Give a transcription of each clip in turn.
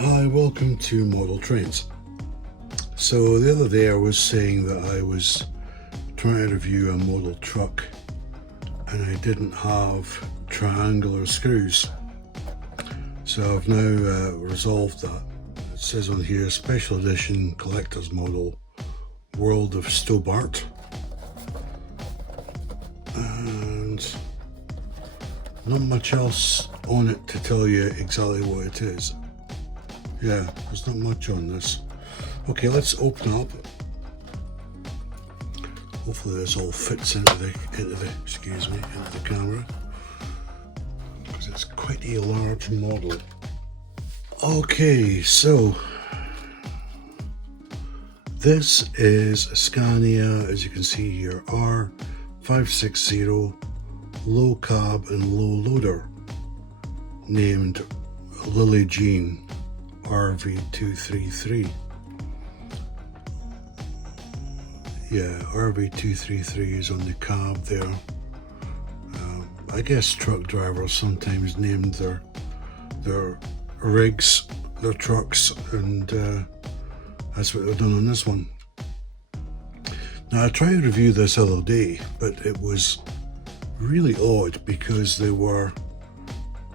Hi, welcome to Model Trains. So the other day I was saying that I was trying to review a model truck and I didn't have triangular screws. So I've now resolved that. It says on here, Special Edition Collector's Model, World of Stobart. And not much else on it to tell you exactly what it is. Yeah, there's not much on this. Okay, let's open up. Hopefully this all fits into the camera, because it's quite a large model. Okay, so this is a Scania, as you can see here, R560 low cab and low loader, named Lilly Jean RV233. Yeah, RV233 is on the cab there. I guess truck drivers sometimes named their rigs, their trucks, and that's what they've done on this one. Now I tried to review this other day, but it was really odd because they were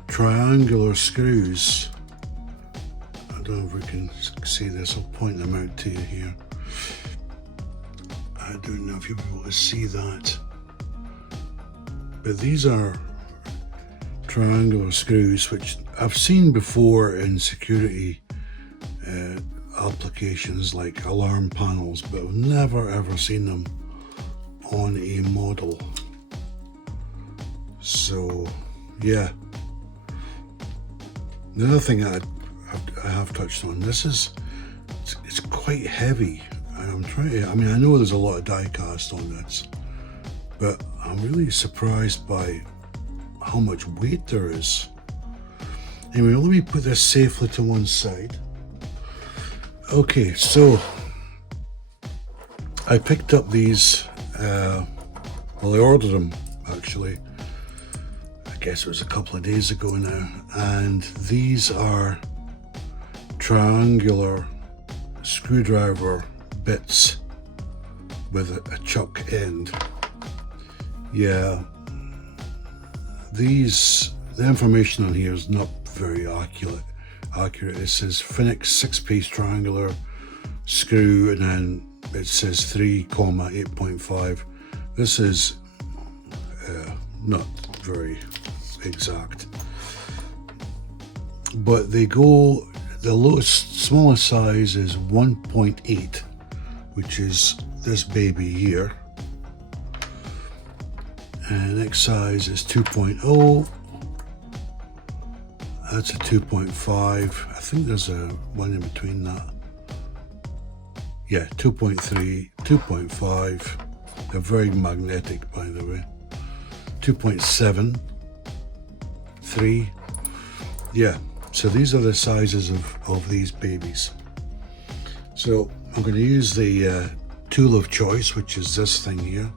triangular screws. I don't know if we can see this, I'll point them out to you here. I don't know if you'll be able to see that, but these are triangular screws which I've seen before in security applications like alarm panels, but I've never ever seen them on a model. So yeah, the other thing I have touched on, it's quite heavy. I'm trying. I mean, I know there's a lot of diecast on this, but I'm really surprised by how much weight there is. Anyway, let me put this safely to one side. Okay, so I picked up these. Well, I ordered them actually. I guess it was a couple of days ago now, and these are triangular screwdriver bits with a chuck end. Yeah, the information on here is not very accurate. It says Phoenix 6-piece triangular screw, and then it says 3,8.5. This is not very exact, but they go, the smallest size is 1.8, which is this baby here, and next size is 2.0. That's a 2.5. I think there's a one in between that. Yeah, 2.3, 2.5. They're very magnetic, by the way. 2.7, 3. Yeah, so these are the sizes of these babies. So I'm going to use the tool of choice, which is this thing here,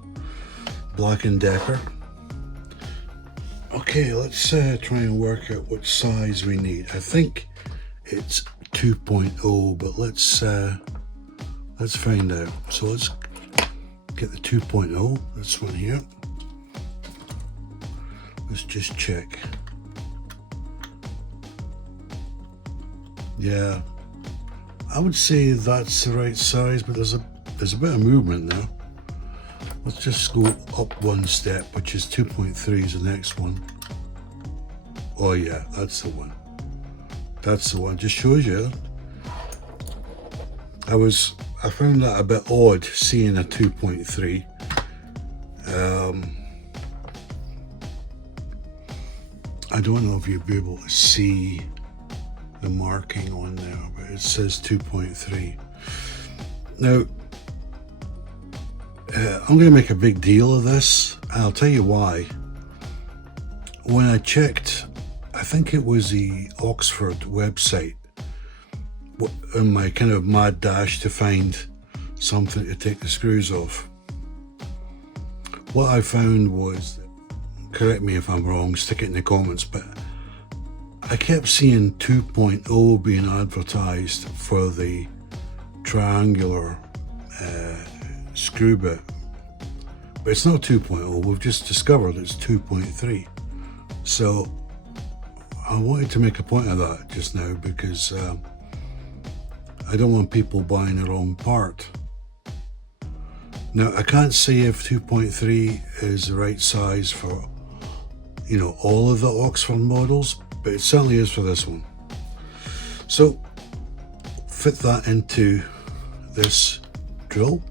Black & Decker. Okay, let's try and work out what size we need. I think it's 2.0, but let's find out. So let's get the 2.0, this one here. Let's just check. Yeah, I would say that's the right size, but there's a bit of movement now. Let's just go up one step, which is 2.3 is the next one. Oh yeah, that's the one. That's the one. Just shows you. I found that a bit odd seeing a 2.3. I don't know if you'll be able to see the marking on there, but it says 2.3. Now, I'm going to make a big deal of this, and I'll tell you why. When I checked, I think it was the Oxford website, in my kind of mad dash to find something to take the screws off, what I found was, correct me if I'm wrong, stick it in the comments, but I kept seeing 2.0 being advertised for the triangular screw bit, but it's not 2.0. We've just discovered it's 2.3. So I wanted to make a point of that just now, because I don't want people buying the wrong part. Now, I can't say if 2.3 is the right size for, you know, all of the Oxford models, but it certainly is for this one. So fit that into this drill,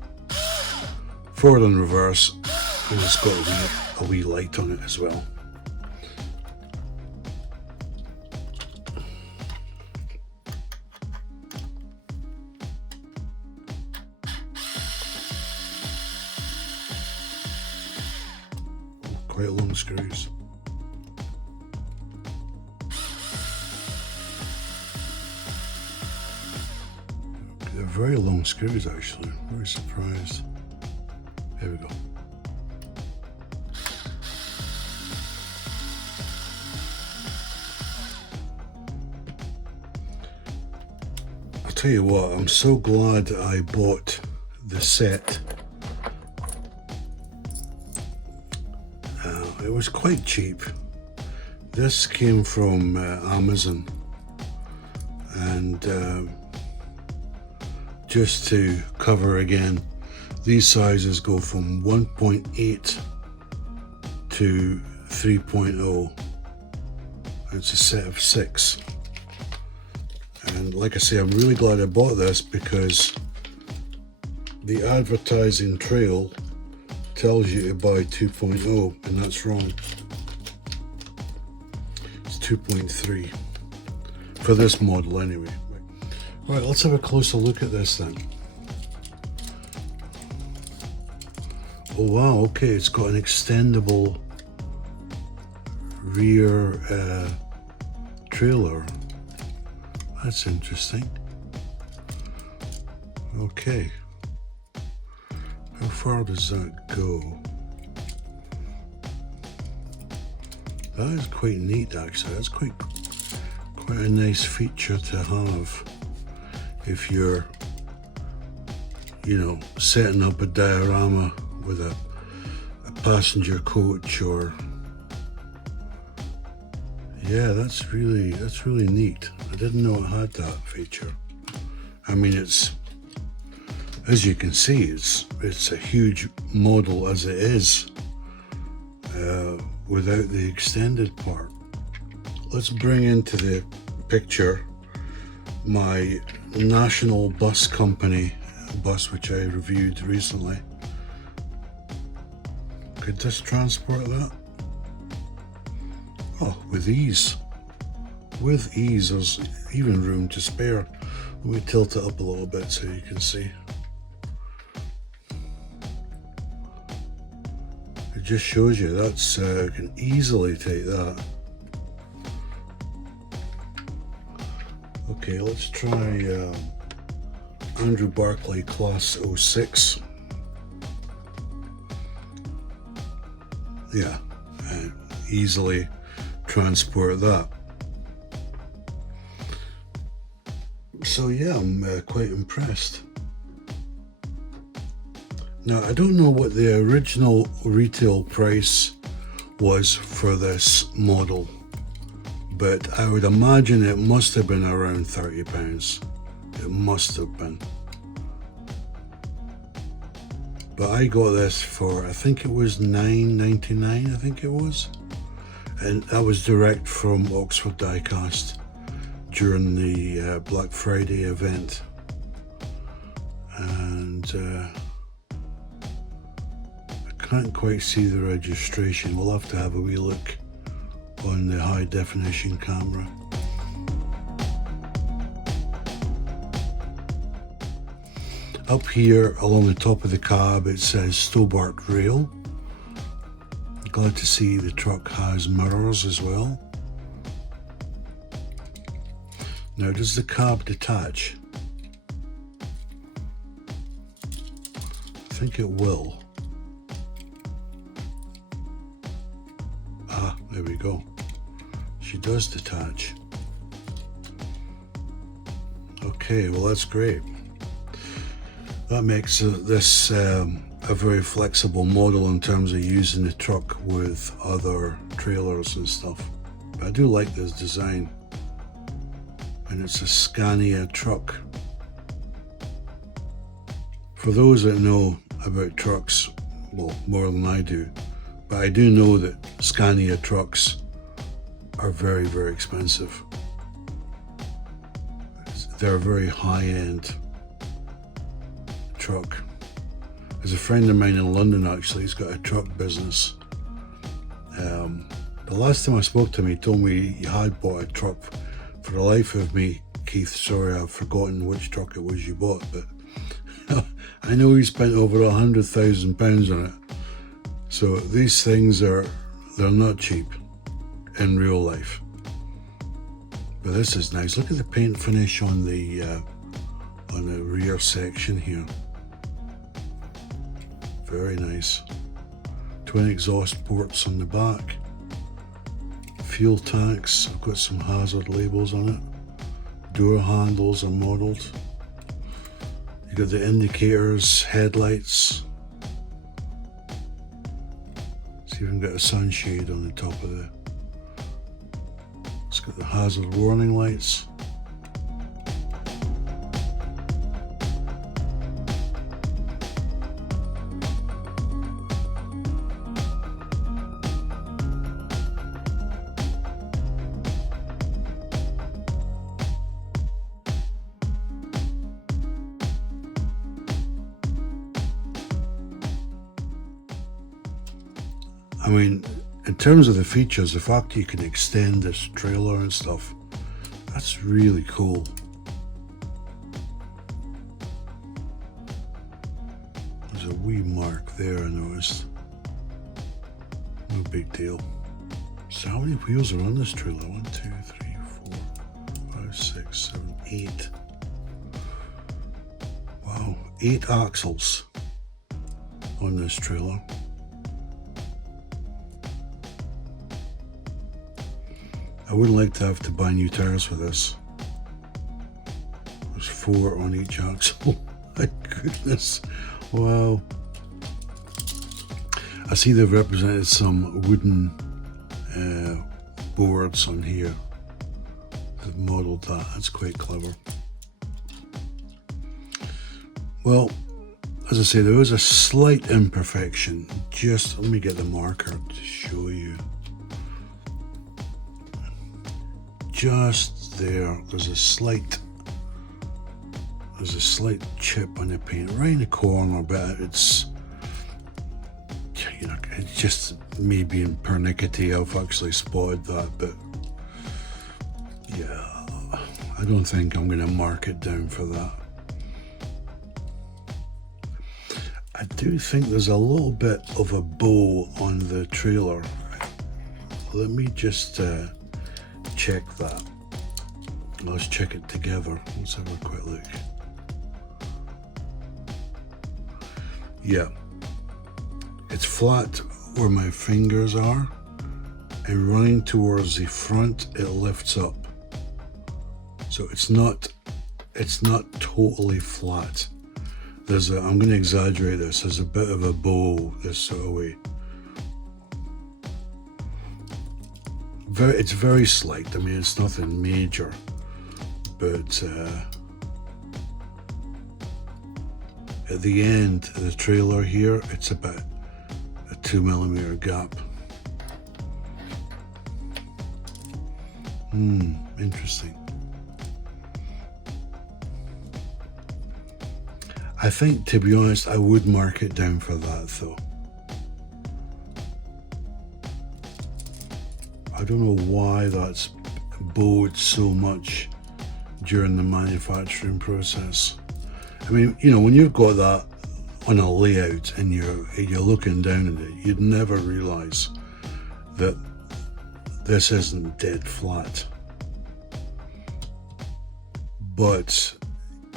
forward and reverse, and it's got a wee light on it as well. Quite long screws. They're very long screws actually, I'm very surprised. There we go. I'll tell you what, I'm so glad I bought the set. It was quite cheap. This came from Amazon, and just to cover again, these sizes go from 1.8 to 3.0. It's a set of 6. And like I say, I'm really glad I bought this, because the advertising trail tells you to buy 2.0, and that's wrong. It's 2.3 for this model anyway. Right, let's have a closer look at this then. Oh wow, okay, it's got an extendable rear trailer. That's interesting. Okay. How far does that go? That is quite neat actually. That's quite a nice feature to have if you're, you know, setting up a diorama with a passenger coach, or yeah, that's really neat. I didn't know it had that feature. I mean, it's, as you can see, it's a huge model as it is, without the extended part. Let's bring into the picture my national bus company bus, which I reviewed recently. Could this transport that? Oh, with ease. With ease, there's even room to spare. Let me tilt it up a little bit so you can see. It just shows you that's can easily take that. Okay, let's try Andrew Barclay Class 06. Yeah, easily transport that. So yeah, I'm quite impressed. Now, I don't know what the original retail price was for this model, but I would imagine it must have been around £30. It must have been. But I got this for, I think it was $9.99, I think it was. And that was direct from Oxford Diecast during the Black Friday event. And I can't quite see the registration. We'll have to have a wee look on the high definition camera. Up here along the top of the cab it says Stobart Rail. Glad to see the truck has mirrors as well. Now, does the cab detach? I think it will. Ah, there we go. She does detach. Okay, well that's great. That makes this a very flexible model in terms of using the truck with other trailers and stuff. But I do like this design. And it's a Scania truck. For those that know about trucks, well, more than I do, but I do know that Scania trucks are very, very expensive. They're a very high-end truck. There's a friend of mine in London, actually, he's got a truck business. The last time I spoke to him, he told me he had bought a truck. For the life of me, Keith, sorry, I've forgotten which truck it was you bought, but I know he spent over £100,000 on it. So these things they're not cheap in real life. But this is nice. Look at the paint finish on the rear section here. Very nice. Twin exhaust ports on the back. Fuel tanks, I've got some hazard labels on it. Door handles are modelled. You've got the indicators, headlights. It's even got a sunshade on the top of the... It's got the hazard warning lights. I mean, in terms of the features, the fact you can extend this trailer and stuff, that's really cool. There's a wee mark there, I noticed. No big deal. So how many wheels are on this trailer? 1, 2, 3, 4, 5, 6, 7, 8. Wow, 8 axles on this trailer. I wouldn't like to have to buy new tires for this. There's 4 on each axle. My goodness. Wow. I see they've represented some wooden boards on here. They've modelled that. That's quite clever. Well, as I say, there was a slight imperfection. Just let me get the marker to show you. Just there, there's a slight chip on the paint right in the corner, but it's, you know, it's just me being pernickety. I've actually spotted that, but yeah, I don't think I'm going to mark it down for that. I do think there's a little bit of a bow on the trailer. Let me just check that. Let's check it together. Let's have a quick look. Yeah, it's flat where my fingers are, and running towards the front it lifts up. So it's not totally flat. There's a, I'm going to exaggerate this, there's a bit of a bow this sort of way. It's very slight. I mean, it's nothing major, but at the end of the trailer here, it's about a 2mm gap. Interesting. I think, to be honest, I would mark it down for that though. I don't know why that's bowed so much during the manufacturing process. I mean, you know, when you've got that on a layout and you're looking down at it, you'd never realise that this isn't dead flat. But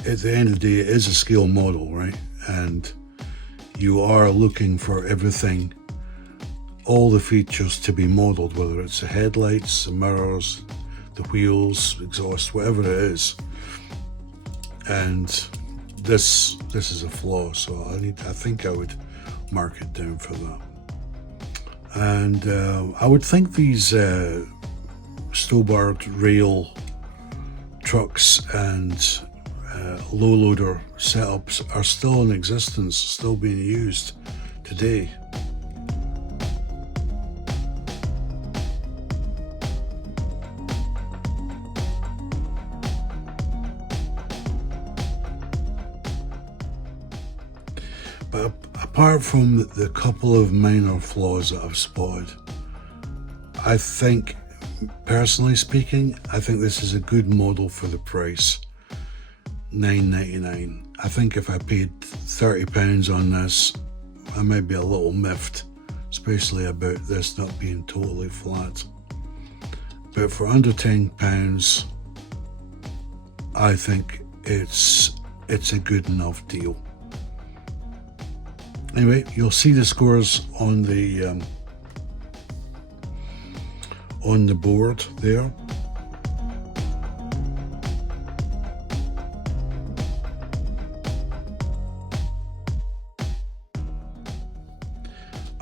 at the end of the day, it is a scale model, right? And you are looking for everything, all the features to be modelled, whether it's the headlights, the mirrors, the wheels, exhaust, whatever it is. and this is a flaw, so I think I would mark it down for that. And I would think these Stobart rail trucks and low loader setups are still in existence, still being used today. But apart from the couple of minor flaws that I've spotted, I think, personally speaking, I think this is a good model for the price. $9.99. I think if I paid £30 on this, I might be a little miffed, especially about this not being totally flat. But for under £10, I think it's a good enough deal. Anyway, you'll see the scores on the board there.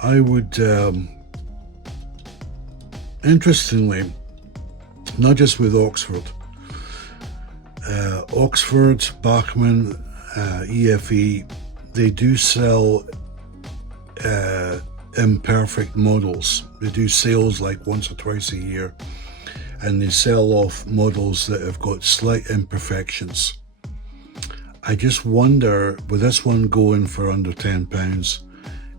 I would, interestingly, not just with Oxford, Bachmann, EFE, they do sell imperfect models. They do sales like once or twice a year, and they sell off models that have got slight imperfections. I just wonder, with this one going for under £10,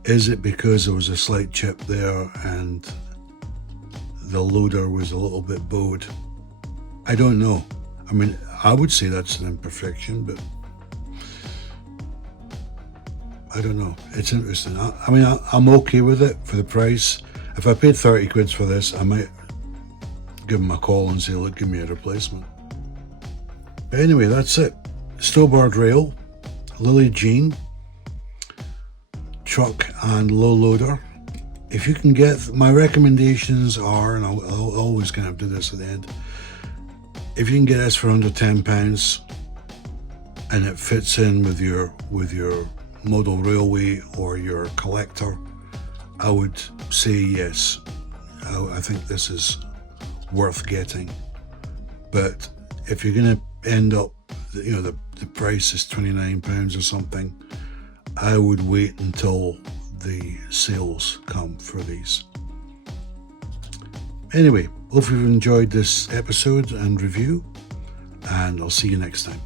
is it because there was a slight chip there and the loader was a little bit bowed? I don't know. I mean, I would say that's an imperfection, but I don't know. It's interesting. I mean, I'm okay with it for the price. If I paid 30 quid for this, I might give them a call and say, look, give me a replacement. But anyway, that's it. Stobart rail, Lilly Jean, truck and low loader. If you can get, my recommendations are, and I'll always kind of do this at the end, if you can get this for under £10 and it fits in with your model railway or your collector, I would say yes. I think this is worth getting. But if you're going to end up, the price is £29 or something, I would wait until the sales come for these. Anyway, hope you've enjoyed this episode and review, and I'll see you next time.